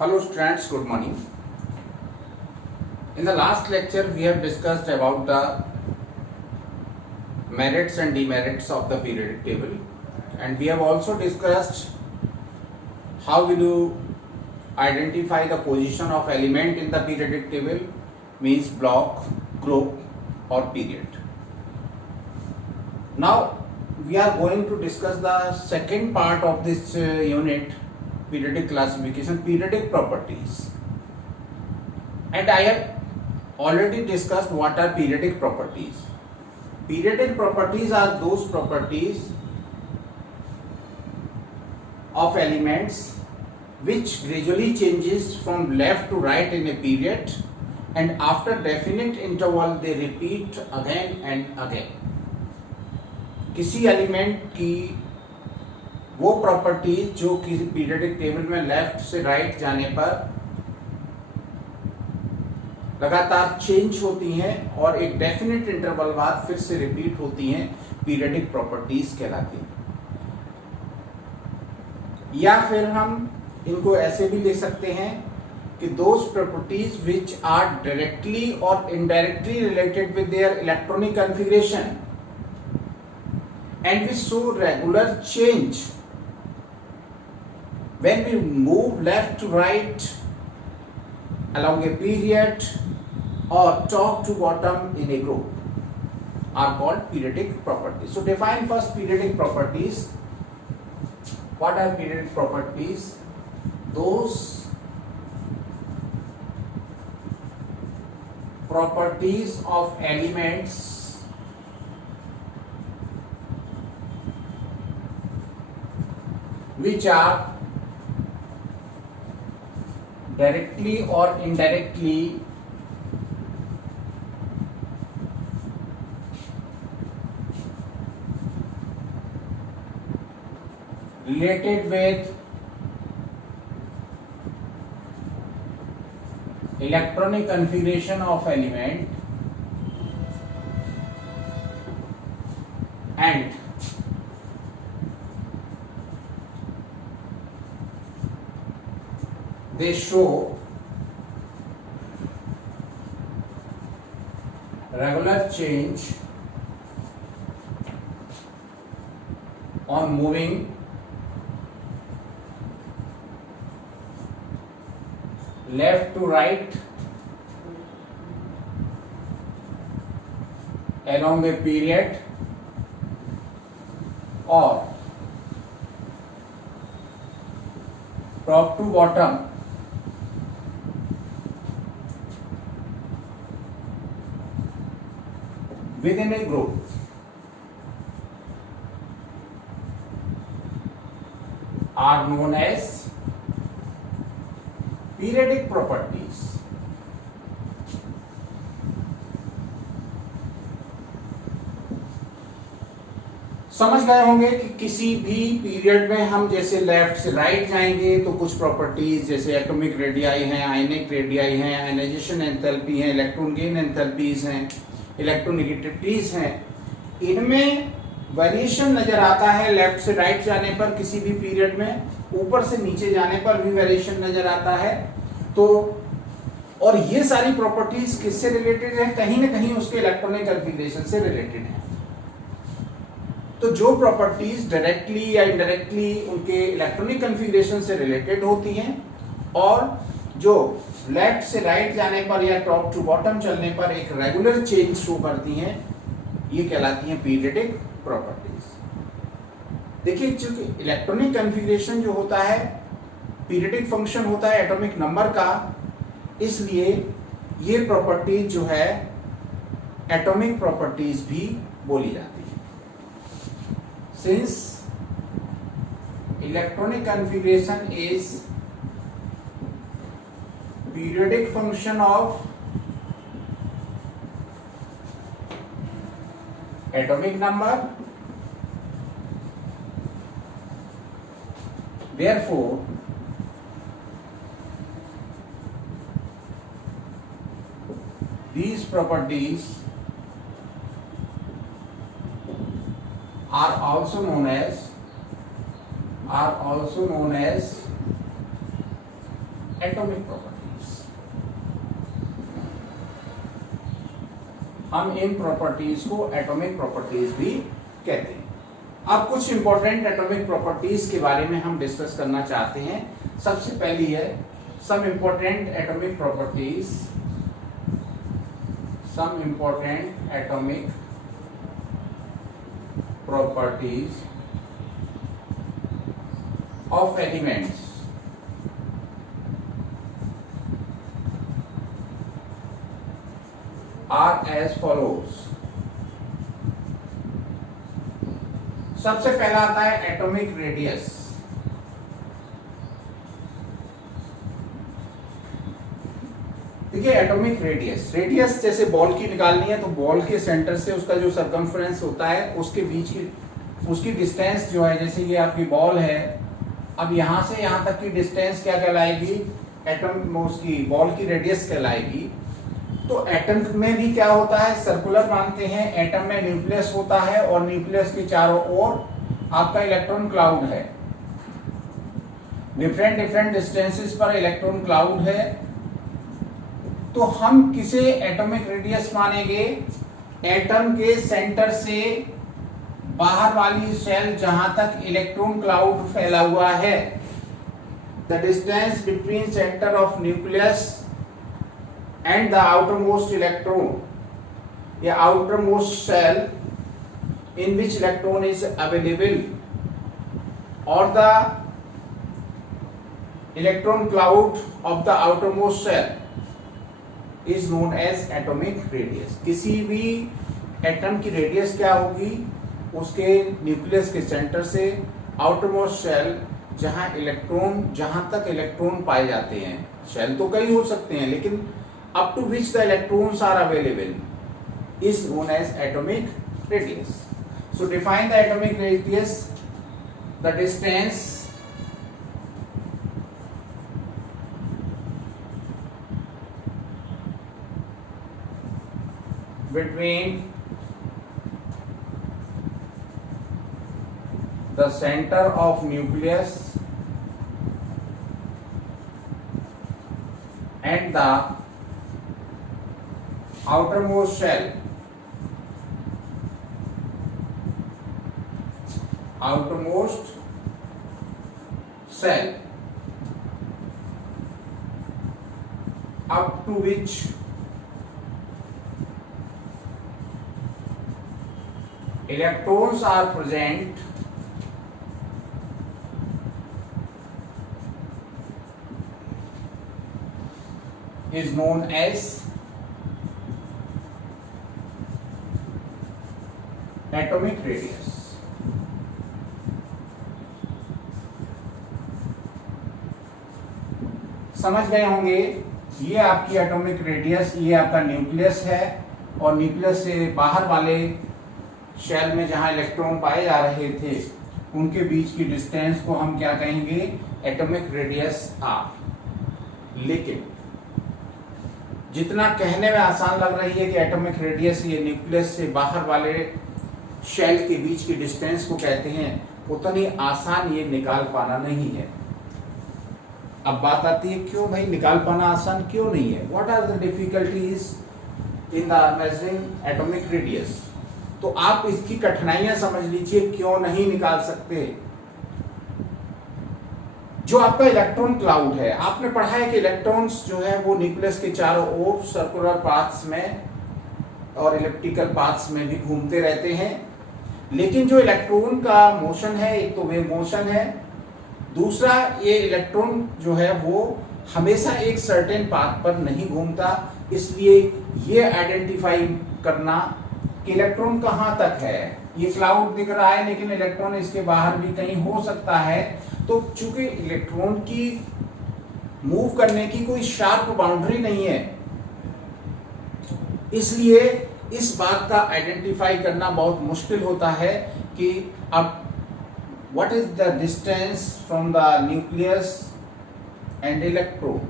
Hello students, good morning. In the last lecture we have discussed about the merits and demerits of the periodic table, and we have also discussed how will you identify the position of element in the periodic table, means block, group or period. Now we are going to discuss the second part of this unit, periodic classification, periodic properties. And I have already discussed what are periodic properties. Periodic properties are those properties of elements which gradually changes from left to right in a period, and after definite interval they repeat again and again. किसी element की वो properties जो किसी periodic table में left से right जाने पर लगातार चेंज होती हैं और एक डेफिनेट इंटरवल बाद फिर से रिपीट होती हैं, पीरियडिक प्रॉपर्टीज कहलाती हैं. या फिर हम इनको ऐसे भी लिख सकते हैं कि those properties which are directly और indirectly related with their electronic configuration and we show regular change when we move left to right along a period or top to bottom in a group are called periodic properties. So define first periodic properties. What are periodic properties? Those properties of elements which are directly or indirectly related with electronic configuration of element and they show regular change on moving left to right along a period or top to bottom within a group. Are known as periodic properties. समझ गए होंगे कि किसी भी period में हम जैसे left से राइट जाएंगे तो कुछ प्रॉपर्टीज जैसे एटॉमिक रेडियाई हैं, आयनिक रेडियाई हैं, आयनाइजेशन एंथैल्पी हैं, इलेक्ट्रॉन गेन एंथैल्पीज हैं, इलेक्ट्रोनेगेटिविटीज हैं, इनमें वेरिएशन नजर आता है. लेफ्ट से राइट जाने पर किसी भी पीरियड में, ऊपर से नीचे जाने पर भी वेरिएशन नजर आता है. तो और ये सारी प्रॉपर्टीज किससे रिलेटेड है? कहीं ना कहीं उसके इलेक्ट्रॉनिक कॉन्फ़िगरेशन से रिलेटेड है. तो जो प्रॉपर्टीज डायरेक्टली या इनडायरेक्टली उनके इलेक्ट्रॉनिक कॉन्फ़िगरेशन से रिलेटेड होती हैं और जो लेफ्ट से राइट जाने पर या टॉप टू बॉटम चलने पर एक रेगुलर चेंज शो करती हैं, ये कहलाती हैं पीरियडिक प्रॉपर्टीज. देखिए, चूंकि इलेक्ट्रॉनिक कॉन्फ़िगरेशन जो होता है पीरियडिक फंक्शन होता है एटॉमिक नंबर का, इसलिए ये प्रॉपर्टीज जो है एटॉमिक प्रॉपर्टीज भी बोली जाती है. Since electronic configuration is periodic function of atomic number, therefore these properties are also known as atomic properties. हम इन प्रॉपर्टीज को एटॉमिक प्रॉपर्टीज भी कहते हैं। अब कुछ इंपॉर्टेंट एटॉमिक प्रॉपर्टीज के बारे में हम डिस्कस करना चाहते हैं। सबसे पहली है some important atomic properties, some important atomic properties of elements. Are as follows. सबसे पहला आता है एटॉमिक रेडियस। देखिए एटॉमिक रेडियस, रेडियस जैसे बॉल की निकालनी है तो बॉल के सेंटर से उसका जो सरकमफ्रेंस होता है उसके बीच की उसकी डिस्टेंस जो है, जैसे ये आपकी बॉल है, अब यहां से यहां तक की डिस्टेंस क्या कहलाएगी, एटम उसकी बॉल की रेडियस कहलाएगी। तो एटम में भी क्या होता है, सर्कुलर मानते हैं। एटम में न्यूक्लियस होता है और न्यूक्लियस के चारों ओर आपका इलेक्ट्रॉन क्लाउड है। डिफरेंट डिफरेंट डिस्टेंसेस पर इलेक्ट्रॉन क्लाउड है। तो हम किसे एटॉमिक रेडियस मानेंगे, एटम के सेंटर से बाहर वाली शेल जहां तक इलेक्ट्रॉन क्लाउड फैला हुआ है। The distance between centre of nucleus and the outermost electron, the outermost shell in which electron is available, or the electron cloud of the outermost shell is known as atomic radius। किसी भी atom की radius क्या होगी, उसके nucleus के centre से outermost shell जहां तक इलेक्ट्रॉन पाए जाते हैं। शेल तो कई हो सकते हैं लेकिन up to which the electrons are available is known as atomic radius। So define the atomic radius, the distance between the center of nucleus and the outermost shell, outermost shell up to which electrons are present is known as atomic radius. समझ गए होंगे, ये आपकी atomic radius, ये आपका nucleus है और nucleus से बाहर वाले शेल में जहां इलेक्ट्रॉन पाए जा रहे थे उनके बीच की डिस्टेंस को हम क्या कहेंगे, एटॉमिक रेडियस आर। लेकिन जितना कहने में आसान लग रही है कि एटॉमिक रेडियस ये न्यूक्लियस से बाहर वाले शेल के बीच की डिस्टेंस को कहते हैं, उतनी आसान ये निकाल पाना नहीं है। अब बात आती है क्यों भाई निकाल पाना आसान क्यों नहीं है, what are the difficulties in the measuring atomic radius. तो आप इसकी कठिनाइयां समझ लीजिए क्यों नहीं निकाल सकते। जो आपका इलेक्ट्रॉन क्लाउड है, आपने पढ़ा है कि इलेक्ट्रॉन्स जो है वो न्यूक्लियस के चारों ओर सर्कुलर पाथ्स में और इलिप्टिकल पाथ्स में भी घूमते रहते हैं। लेकिन जो इलेक्ट्रॉन का मोशन है, एक तो वेव मोशन है, दूसरा ये इलेक्ट्रॉन जो है वो हमेशा एक सर्टेन पाथ पर नहीं घूमता। इसलिए ये आइडेंटिफाई करना कि इलेक्ट्रॉन कहां तक है, ये क्लाउड दिख रहा है लेकिन इलेक्ट्रॉन इसके बाहर भी कहीं हो सकता है। तो चूंकि इलेक्ट्रॉन की मूव करने की कोई शार्प बाउंड्री नहीं है, इसलिए इस बात का आइडेंटिफाई करना बहुत मुश्किल होता है कि अब what is the distance from the nucleus and electron.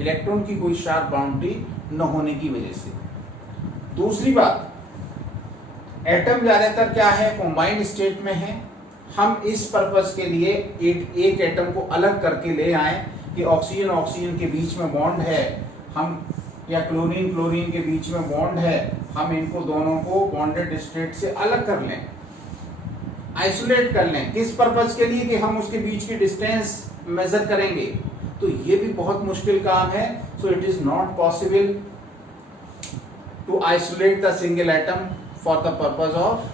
Electron की कोई शार्प बाउंड्री न होने की वजह से। दूसरी बात, एटम ज्यादातर क्या है, कंबाइंड स्टेट में है। हम इस पर्पस के लिए एक एटम को अलग करके ले आए कि ऑक्सीजन ऑक्सीजन के बीच में बॉन्ड है, हम या क्लोरीन क्लोरीन के बीच में बॉन्ड है, हम इनको दोनों को बॉन्डेड स्टेट से अलग कर लें, आइसोलेट कर लें। किस पर्पज के लिए? कि हम उसके बीच की डिस्टेंस मेजर करेंगे। तो ये भी बहुत मुश्किल काम है। So it is not possible to isolate the single atom for the purpose of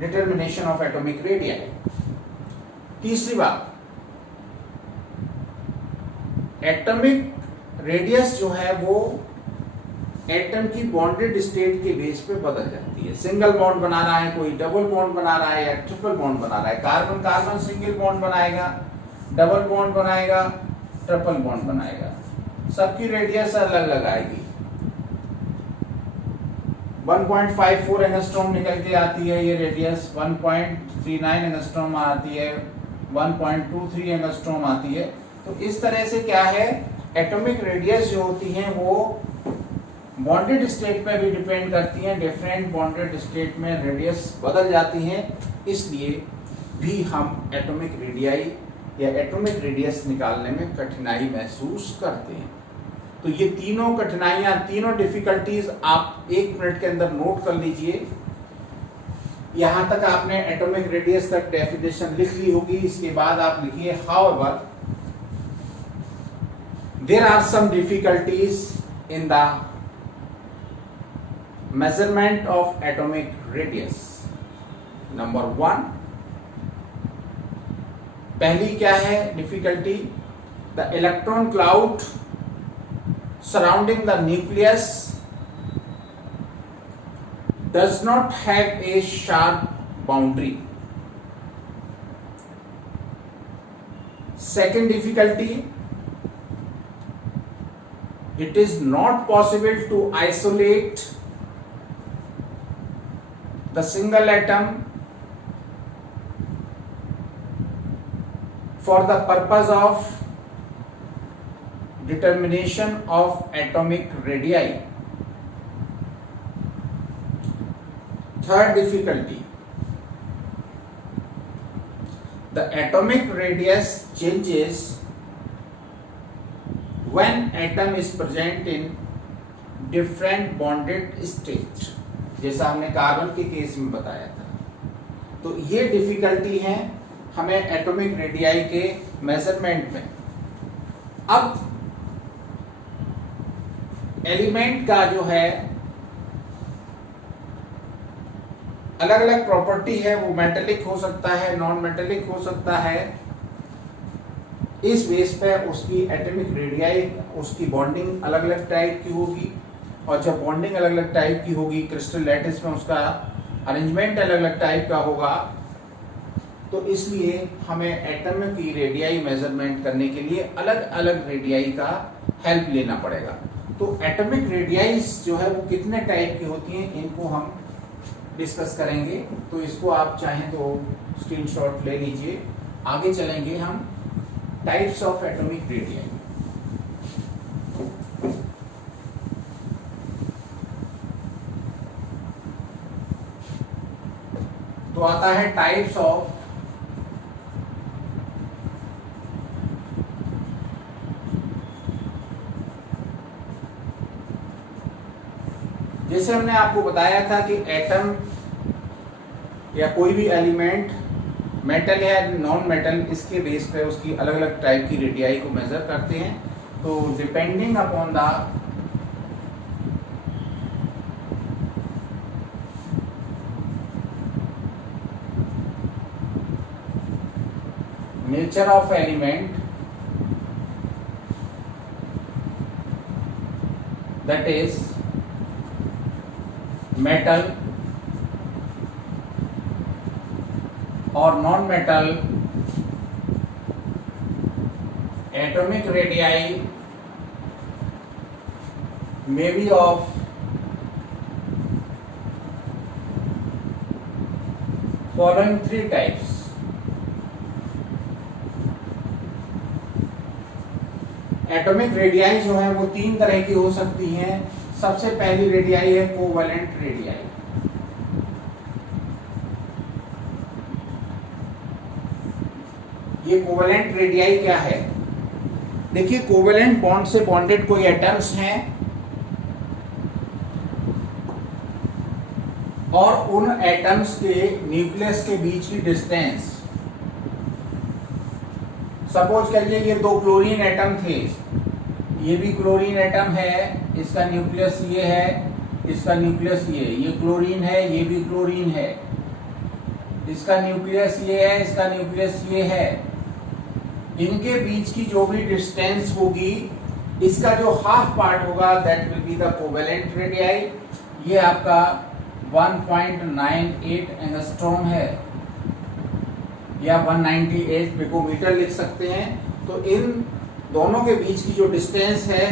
determination of atomic radius. तीसरी बात, एटॉमिक रेडियस जो है वो एटम की बॉन्डेड स्टेट के बेस पे बदल जाती है। सिंगल बॉन्ड बना रहा है, कोई डबल बॉन्ड बना रहा है या ट्रिपल बॉन्ड बना रहा है। कार्बन कार्बन सिंगल बॉन्ड बनाएगा, डबल बॉन्ड बनाएगा, ट्रिपल बॉन्ड बनाएगा, सबकी रेडियस अलग अलग आएगी। 1.54 एंगस्ट्रॉम निकल के आती है ये रेडियस, 1.39 एंगस्ट्रॉम आती है, 1.23 एंगस्ट्रॉम आती है। तो इस तरह से क्या है, एटॉमिक रेडियस जो होती है वो बॉन्डेड स्टेट पे भी डिपेंड करती हैं। डिफरेंट बॉन्डेड स्टेट में रेडियस बदल जाती हैं, इसलिए भी हम एटॉमिक रेडियाई या एटॉमिक रेडियस निकालने में कठिनाई महसूस करते हैं। तो ये तीनों कठिनाइयां, तीनों डिफिकल्टीज आप 1 मिनट के अंदर नोट कर लीजिए। यहां तक आपने एटॉमिक रेडियस तक डेफिनेशन लिख ली होगी। इसके बाद आप लिखिए, however there are some difficulties in the measurement of atomic radius. Number 1, पहली क्या है difficulty? The electron cloud surrounding the nucleus does not have a sharp boundary. Second difficulty, it is not possible to isolate the single atom for the purpose of determination of atomic radii. Third difficulty, the atomic radius changes when atom is present in different bonded state, जैसा हमने carbon के case में बताया था। तो ये difficulty है हमें एटॉमिक रेडियाई के मेजरमेंट में। अब एलिमेंट का जो है अलग अलग प्रॉपर्टी है, वो मेटेलिक हो सकता है, नॉन मेटेलिक हो सकता है। इस बेस पे उसकी एटॉमिक रेडियाई, उसकी बॉन्डिंग अलग अलग टाइप की होगी, और जब बॉन्डिंग अलग अलग टाइप की होगी, क्रिस्टल लैटिस में उसका अरेंजमेंट अलग अलग टाइप का होगा। तो इसलिए हमें एटम की रेडियाई मेजरमेंट करने के लिए अलग अलग रेडियाई का हेल्प लेना पड़ेगा। तो एटॉमिक रेडियाईज जो है वो कितने टाइप की होती हैं, इनको हम डिस्कस करेंगे। तो इसको आप चाहें तो स्क्रीनशॉट ले लीजिए। आगे चलेंगे हम टाइप्स ऑफ एटॉमिक रेडियाई। तो आता है टाइप्स ऑफ जैसे हमने आपको बताया था कि एटम या कोई भी एलिमेंट मेटल या नॉन मेटल, इसके बेस पे उसकी अलग अलग टाइप की रेडियाई को मेजर करते हैं। तो depending upon the nature of element, that is metal or non-metal, atomic radii may be of following 3 types. Atomic radii जो है वो 3 तरह की हो सकती हैं। सबसे पहली रेडियाई है कोवैलेंट रेडियाई। ये कोवेलेंट रेडियाई क्या है? देखिए, कोवेलेंट बॉन्ड से बॉन्डेड कोई एटम्स हैं और उन एटम्स के न्यूक्लियस के बीच की डिस्टेंस, सपोज करिए ये दो क्लोरीन एटम थे, ये भी क्लोरीन एटम है, इसका न्यूक्लियस ये है, इसका न्यूक्लियस ये क्लोरीन है, ये भी क्लोरीन है, इसका न्यूक्लियस ये है, इसका न्यूक्लियस ये है। इनके बीच की जो भी डिस्टेंस होगी, इसका जो हाफ पार्ट होगा that will be the covalent radii. ये आपका 1.98 एंगस्ट्रॉम है या 198 पिकोमीटर लिख सकते हैं। तो इन दोनों के बीच की जो डिस्टेंस है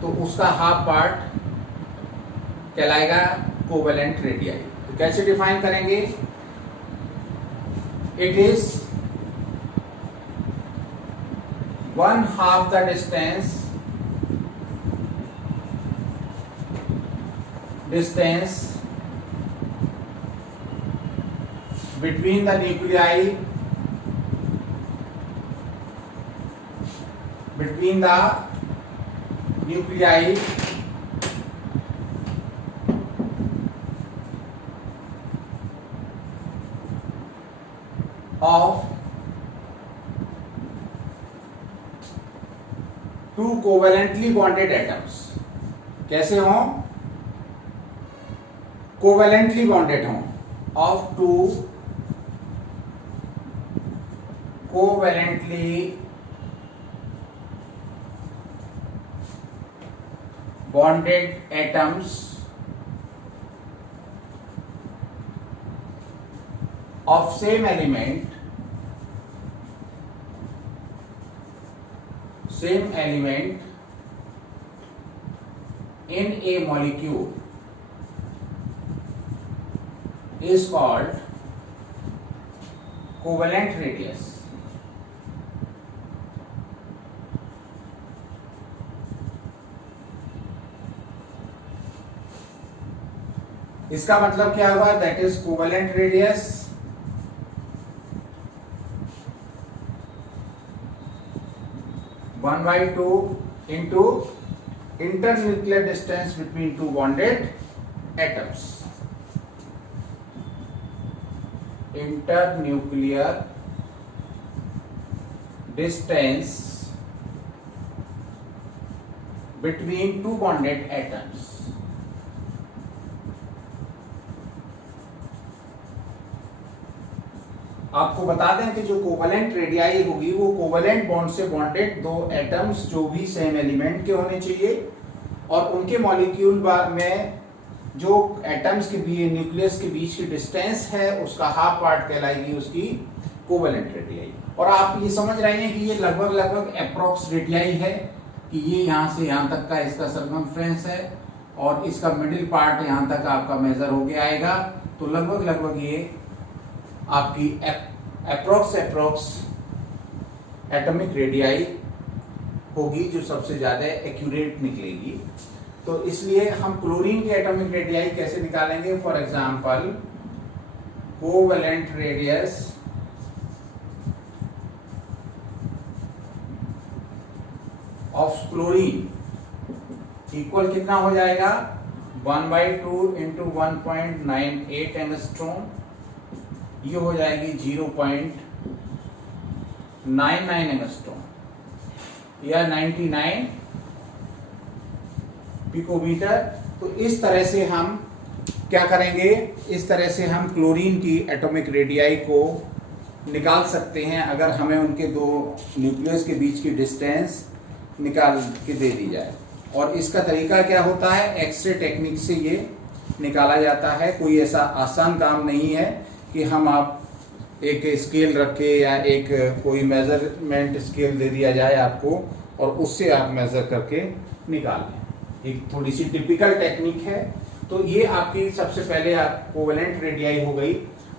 तो उसका हाफ पार्ट कहलाएगा कोवेलेंट रेडियाई। तो कैसे डिफाइन करेंगे? It is 1/2 the distance between the nuclei of two covalently bonded atoms। कैसे हों? कोवेलेंटली बॉन्डेड हों of two covalently bonded atoms of same element in a molecule is called covalent radius। इसका मतलब क्या हुआ? That is covalent radius one by two into internuclear distance between two bonded atoms. Internuclear distance between two bonded atoms. आपको बता दें कि जो covalent radii होगी वो कोवेलेंट बॉन्ड से बॉन्डेड दो एटम्स जो भी सेम एलिमेंट के होने चाहिए और उनके मॉलिक्यूल में जो एटम्स के बीच न्यूक्लियस के बीच की डिस्टेंस है उसका हाफ पार्ट कहलाएगी उसकी कोवेलेंट रेडियाई। और आप ये समझ रहे हैं कि ये लगभग अप्रोक्स रेडियाई है कि ये यहाँ से यहाँ तक का इसका सर्कमफ्रेंस है और इसका मिडिल पार्ट यहाँ तक आपका मेजर हो गया आएगा। तो लगभग ये आपकी अप्रोक्स एटॉमिक रेडियाई होगी जो सबसे ज्यादा एक्यूरेट निकलेगी। तो इसलिए हम क्लोरीन की एटॉमिक रेडियाई कैसे निकालेंगे? For example covalent radius of chlorine equal कितना हो जाएगा? 1/2 इंटू 1.98 एंगस्ट्रॉम। ये हो जाएगी 0.99 एंगस्ट्रॉम या 99 पिकोमीटर। तो इस तरह से हम क्या करेंगे? इस तरह से हम क्लोरीन की एटॉमिक रेडियाई को निकाल सकते हैं अगर हमें उनके दो न्यूक्लियस के बीच की डिस्टेंस निकाल के दे दी जाए। और इसका तरीका क्या होता है? एक्सरे टेक्निक से ये निकाला जाता है। कोई ऐसा आसान काम नहीं है कि हम आप एक स्केल रखे या एक कोई मेजरमेंट स्केल दे दिया जाए आपको और उससे आप मेजर करके निकाल लें। एक थोड़ी सी टिपिकल टेक्निक है। तो ये आपकी सबसे पहले कोवेलेंट रेडियाई हो गई।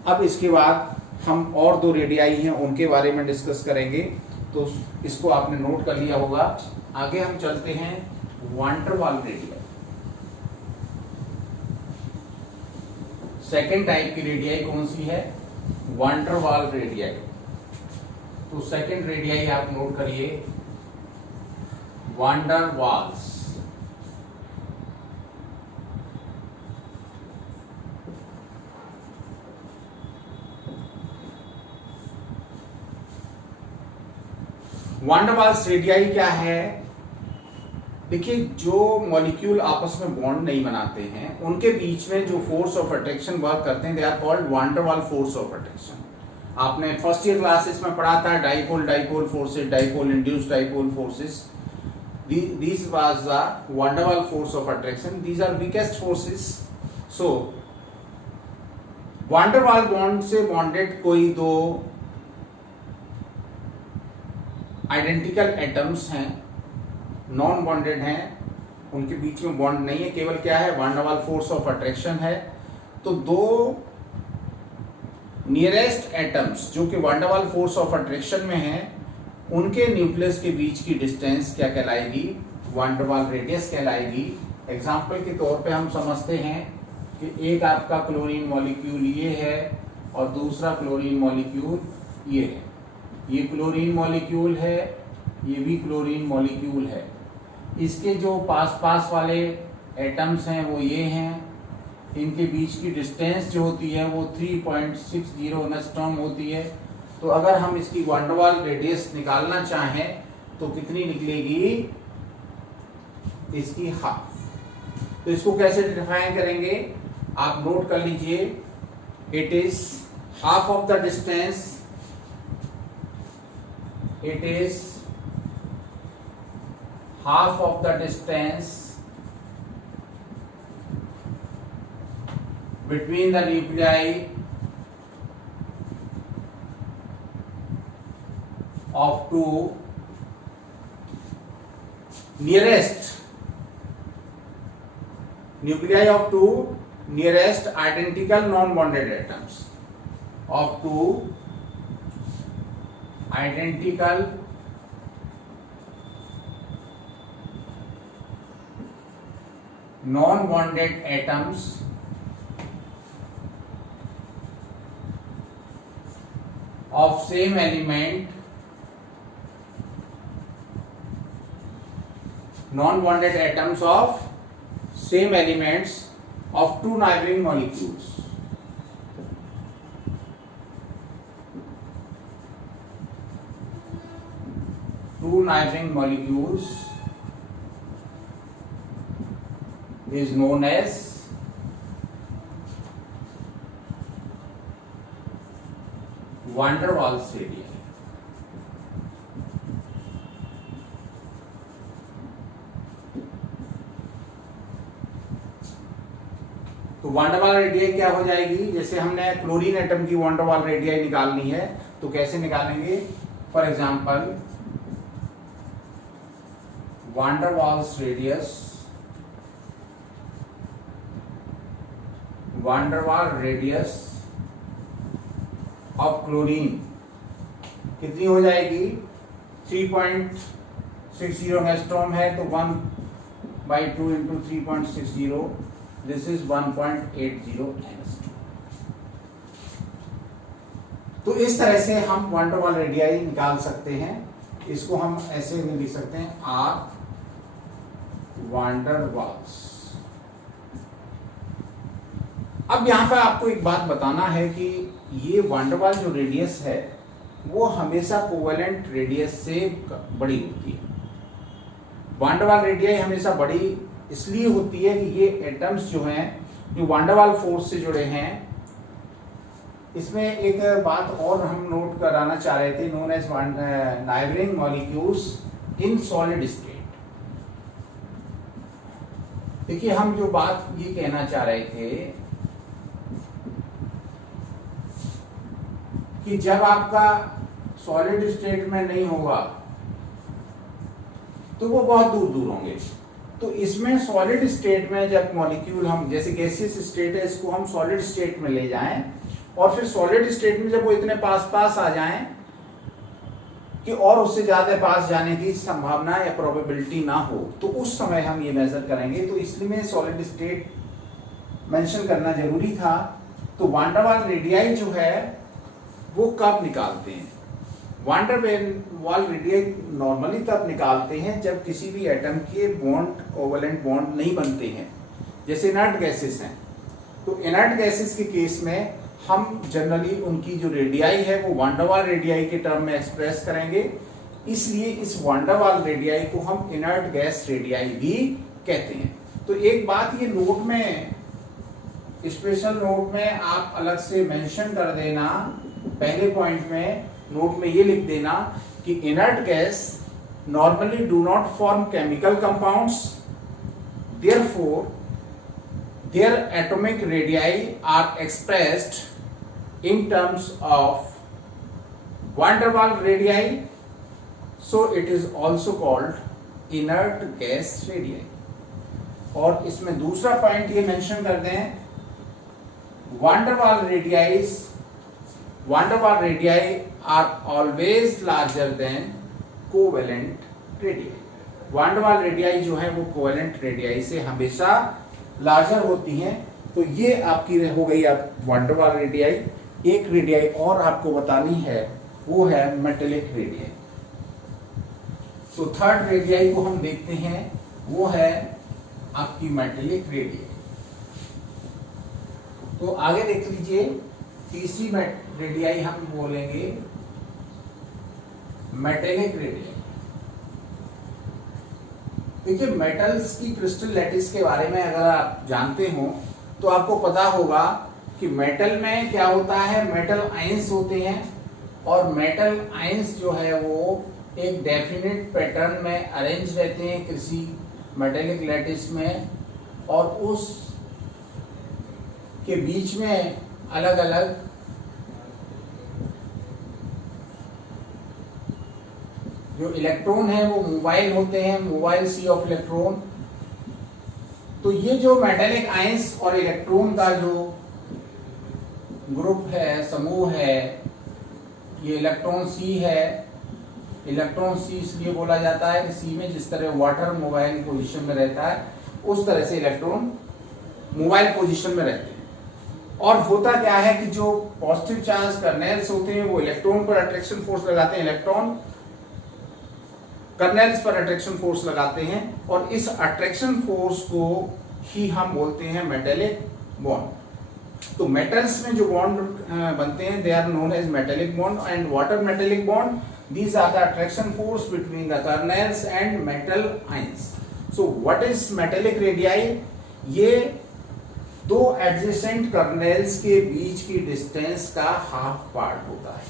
अब इसके बाद हम और दो रेडियाई हैं उनके बारे में डिस्कस करेंगे। तो इसको आपने नोट कर लिया होगा। आगे हम चलते हैं van der Waals radii. Second type की रेडियाई कौन सी है? Van der Waals radii. तो सेकंड रेडियाई आप नोट करिए वान डर वाल्स। वान डर वाल्स रेडियाई क्या है? देखिए, जो मॉलिक्यूल आपस में बॉन्ड नहीं बनाते हैं उनके बीच में जो फोर्स ऑफ अट्रैक्शन वर्क करते हैं, दे आर कॉल्ड वान डर वाल फोर्स ऑफ अट्रैक्शन। आपने फर्स्ट ईयर क्लासेस में पढ़ा था dipole dipole forces, dipole induced dipole forces. These was the van der Waals force of attraction. These are weakest forces. So van der Waals bond से bonded कोई दो identical atoms हैं, non bonded हैं, उनके बीच में बॉन्ड नहीं है, केवल क्या है, van der Waals force of attraction है। तो दो नियरेस्ट एटम्स जो कि van der Waals force of attraction में हैं, उनके न्यूक्लियस के बीच की डिस्टेंस क्या कहलाएगी? वान डर वाल रेडियस कहलाएगी। एग्जाम्पल के तौर पे हम समझते हैं कि एक आपका क्लोरीन मॉलिक्यूल ये है और दूसरा क्लोरीन मॉलिक्यूल ये है। ये क्लोरीन मॉलिक्यूल है, ये भी क्लोरीन मॉलिक्यूल है। इसके जो पास पास वाले एटम्स हैं वो ये हैं, इनके बीच की डिस्टेंस जो होती है वो 3.60 एंगस्ट्रॉम होती है। तो अगर हम इसकी वान डर वाल रेडियस निकालना चाहें तो कितनी निकलेगी? इसकी हाफ। तो इसको कैसे डिफाइन करेंगे आप नोट कर लीजिए। It is half of the distance, it is half of the distance between the nuclei of two nearest nuclei of two nearest identical non-bonded atoms of two identical non-bonded atoms of same element, non-bonded atoms of same elements of two neighboring molecules. Two neighboring molecules is known as van der Waals radii. तो वान डर वाल radii क्या हो जाएगी? जैसे हमने chlorine atom की वान डर वाल रेडियाई निकालनी है तो कैसे निकालेंगे? फॉर एग्जांपल वान डर वाल्स रेडियस, वान डर वाल रेडियस ऑफ क्लोरीन कितनी हो जाएगी? 3.60 एंगस्ट्रॉम है तो 1/2 इंटू 3.60, दिस इज 1.80 एंगस्ट्रॉम। तो इस तरह से हम वान डर वाल रेडियाई निकाल सकते हैं। इसको हम ऐसे में लिख सकते हैं आर वान डर वाल्स। अब यहां पर आपको एक बात बताना है कि ये वान डर वाल जो रेडियस है वो हमेशा कोवेलेंट रेडियस से बड़ी होती है। वान डर वाल रेडियाई हमेशा बड़ी इसलिए होती है कि ये एटम्स जो हैं जो वान डर वाल फोर्स से जुड़े हैं। इसमें एक बात और हम नोट कराना चाह रहे थे, known as neighbouring molecules in solid state. देखिए, हम जो बात ये कहना चाह रहे थे कि जब आपका सॉलिड स्टेट में नहीं होगा तो वो बहुत दूर दूर होंगे। तो इसमें सॉलिड स्टेट में जब मॉलिक्यूल हम, जैसे गैसियस स्टेट है, इसको हम सॉलिड स्टेट में ले जाएं और फिर सॉलिड स्टेट में जब वो इतने पास पास आ जाएं कि और उससे ज्यादा पास जाने की संभावना या प्रोबेबिलिटी ना हो, तो उस समय हम ये मेजर करेंगे। तो इसलिए सॉलिड स्टेट मेंशन करना जरूरी था। तो वान डर वाल रेडियाई जो है वो कब निकालते हैं? वांडर वाल रेडियाई नॉर्मली तब निकालते हैं जब किसी भी एटम के बॉन्ड कोवेलेंट बॉन्ड नहीं बनते हैं, जैसे इनर्ट गैसेस हैं। तो इनर्ट गैसेस के केस में हम जनरली उनकी जो रेडियाई है वो वान डेर वाल रेडियाई के टर्म में एक्सप्रेस करेंगे, इसलिए इस वान डेर वाल रेडियाई को हम इनर्ट गैस रेडियाई भी कहते हैं। तो एक बात ये नोट में, स्पेशल नोट में आप अलग से मेंशन कर देना, पहले पॉइंट में नोट में ये लिख देना कि inert gas normally do not form chemical compounds, therefore their atomic radii are expressed in terms of van der Waal radii, so it is also called inert gas radii। और इसमें दूसरा point ये mention कर दें, van der Waal radii are always larger than covalent radii। van der Waal radii जो है वो covalent radii से हमेशा लार्जर होती हैं। तो ये आपकी हो गई आप वान डेर वाल रेडियाई। एक रेडियाई और आपको बतानी है, वो है मेटेलिक रेडियाई। तो थर्ड रेडियाई को हम देखते हैं, वो है आपकी मेटेलिक रेडियाई। तो आगे देख लीजिए, तीसरी रेडियाई हम बोलेंगे मेटेलिक रेडियाई। देखिए, मेटल्स की क्रिस्टल लैटिस के बारे में अगर आप जानते हो तो आपको पता होगा कि मेटल में क्या होता है, मेटल आयंस होते हैं, और मेटल आयंस जो है वो एक डेफिनेट पैटर्न में अरेंज रहते हैं किसी मेटेलिक लैटिस में, और उस के बीच में अलग अलग जो इलेक्ट्रॉन है वो मोबाइल होते हैं, मोबाइल सी ऑफ इलेक्ट्रॉन। तो ये जो मेटेलिक आयंस और इलेक्ट्रॉन का जो ग्रुप है, समूह है, ये इलेक्ट्रॉन सी है। इलेक्ट्रॉन सी इसलिए बोला जाता है कि सी में जिस तरह वाटर मोबाइल पोजीशन में रहता है, उस तरह से इलेक्ट्रॉन मोबाइल पोजीशन में रहते हैं। और होता क्या है कि जो पॉजिटिव चार्ज कर्नेल्स होते हैं वो इलेक्ट्रॉन पर अट्रैक्शन फोर्स लगाते हैं, इलेक्ट्रॉन कर्नेल्स पर अट्रैक्शन फोर्स लगाते हैं, और इस अट्रैक्शन फोर्स को ही हम बोलते हैं मेटेलिक बॉन्ड। तो मेटल्स में जो बॉन्ड बनते हैं they are known as metallic bond and water metallic bond, these are the attraction force between the kernels and metal ions. So what is metallic radii? ये दो एडजेसेंट कर्नेल्स के बीच की distance का half part होता है।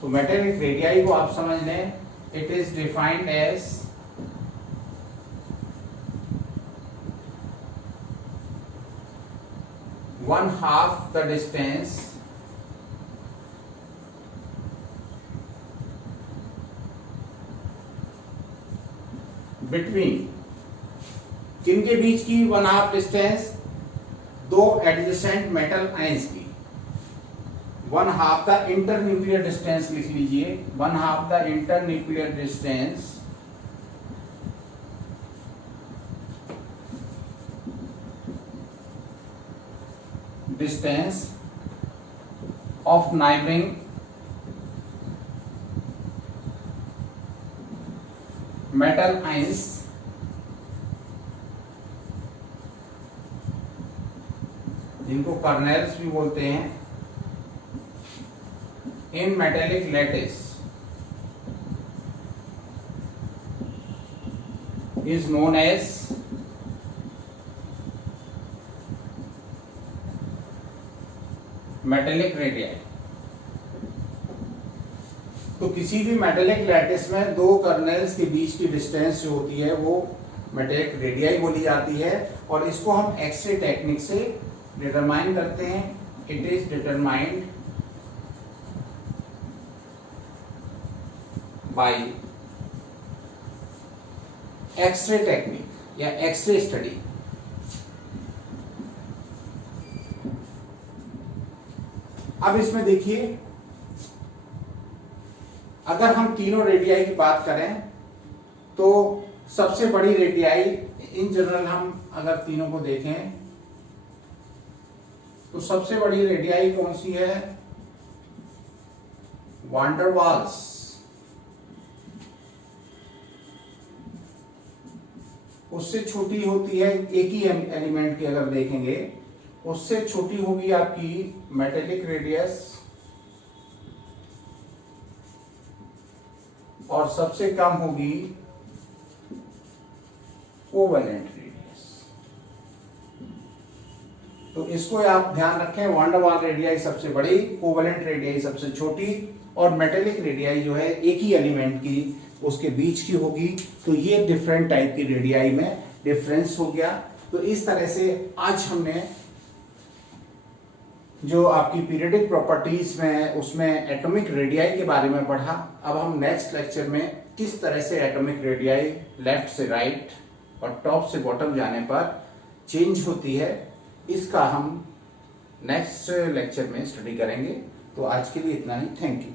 तो metallic radii को आप समझ लें, it is defined as one half the distance between, किनके बीच की वन हाफ डिस्टेंस? दो एडजेसेंट मेटल आयंस की। One half the inter nuclear distance लिख लीजिए, one half the inter nuclear distance of neighbouring metal ions जिनको kernels भी बोलते हैं in metallic lattice is known as metallic radii। तो किसी भी मेटेलिक लैटिस में दो कर्नेल्स के बीच की डिस्टेंस जो होती है वो मेटेलिक रेडियाई बोली जाती है, और इसको हम एक्सरे टेक्निक से डिटरमाइन करते हैं। It is determined by X-ray technique या एक्सरे स्टडी। अब इसमें देखिए, अगर हम तीनों रेडियाई की बात करें तो सबसे बड़ी रेडियाई इन जनरल हम अगर तीनों को देखें तो सबसे बड़ी रेडियाई कौन सी है? Van der Waals. उससे छोटी होती है, एक ही एलिमेंट की अगर देखेंगे, उससे छोटी होगी आपकी मेटेलिक रेडियस और सबसे कम होगी कोवेलेंट रेडियस। तो इसको आप ध्यान रखें, वान डेर वाल रेडियाई सबसे बड़ी, कोवेलेंट रेडियाई सबसे छोटी और मेटेलिक रेडियाई जो है एक ही एलिमेंट की उसके बीच की होगी। तो ये डिफरेंट टाइप की रेडियाई में डिफरेंस हो गया। तो इस तरह से आज हमने जो आपकी पीरियोडिक प्रॉपर्टीज में उसमें एटॉमिक रेडियाई के बारे में पढ़ा। अब हम नेक्स्ट लेक्चर में किस तरह से एटॉमिक रेडियाई लेफ्ट से राइट और टॉप से बॉटम जाने पर चेंज होती है, इसका हम नेक्स्ट लेक्चर में स्टडी करेंगे। तो आज के लिए इतना ही, थैंक यू।